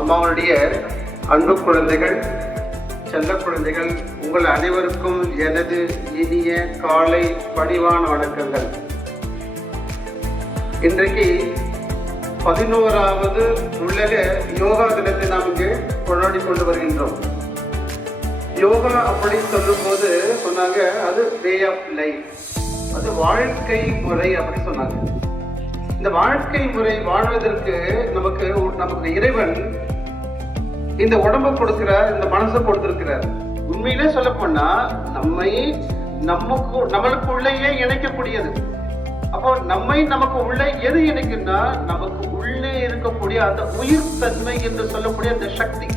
அம்மாவுடைய அன்பு குழந்தைகள், செல்ல குழந்தைகள், உங்கள் அனைவருக்கும் எனது இனிய காலை பணிவான வணக்கங்கள். இன்றைக்கு 11வது உலக யோகா தினத்தை நாம் இங்கே கொண்டாடி கொண்டு வருகின்றோம். யோகா அப்படி சொல்லும் போது சொன்னாங்க, அது வே ஆஃப் லைஃப், அது வாழ்க்கை முறை அப்படி சொன்னாங்க. இந்த வாழ்க்கை முறை வாழ்வதற்கு நமக்கு இறைவன் இந்த உடம்பை கொடுக்கிறார், இந்த மனசை கொடுத்திருக்கிறார். உண்மையிலே சொல்ல போனா நம்மளுக்குள்ளேயே இணைக்கக்கூடியது. அப்போ நமக்கு உள்ளே எது இணைக்குன்னா, நமக்கு உள்ளே இருக்கக்கூடிய அந்த உயிர் தன்மை என்று சொல்லக்கூடிய அந்த சக்தி.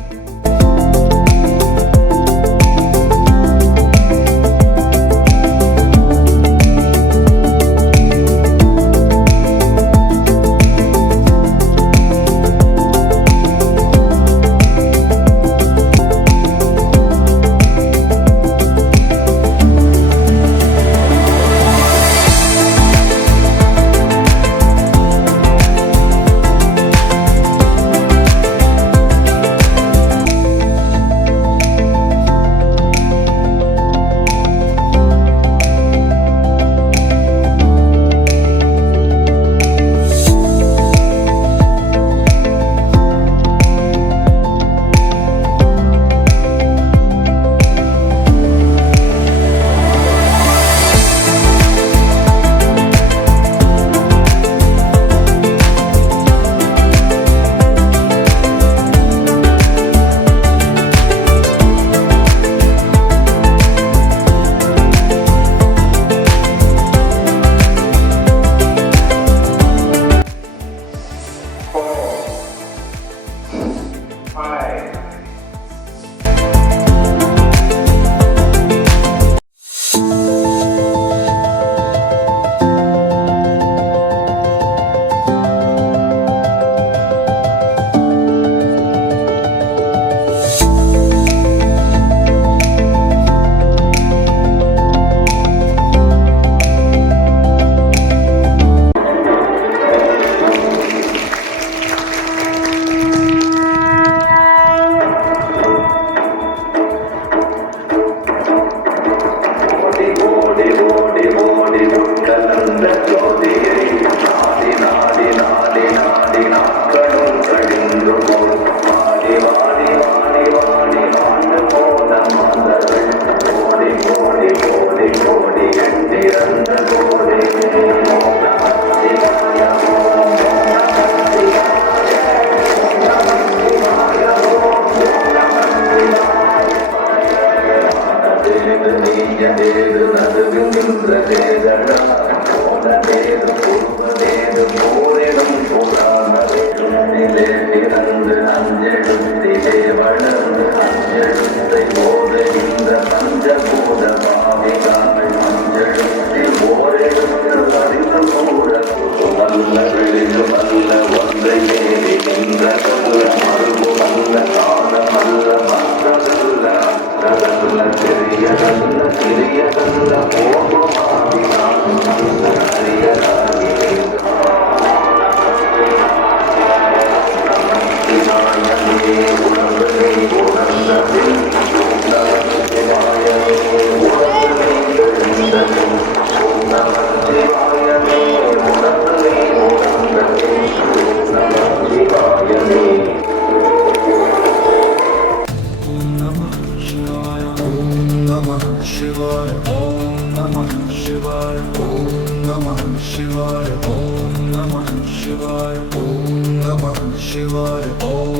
Shivaya. Om Namah Shivaya. Om Namah Shivaya. Om Namah Shivaya. Om Namah Shivaya. Om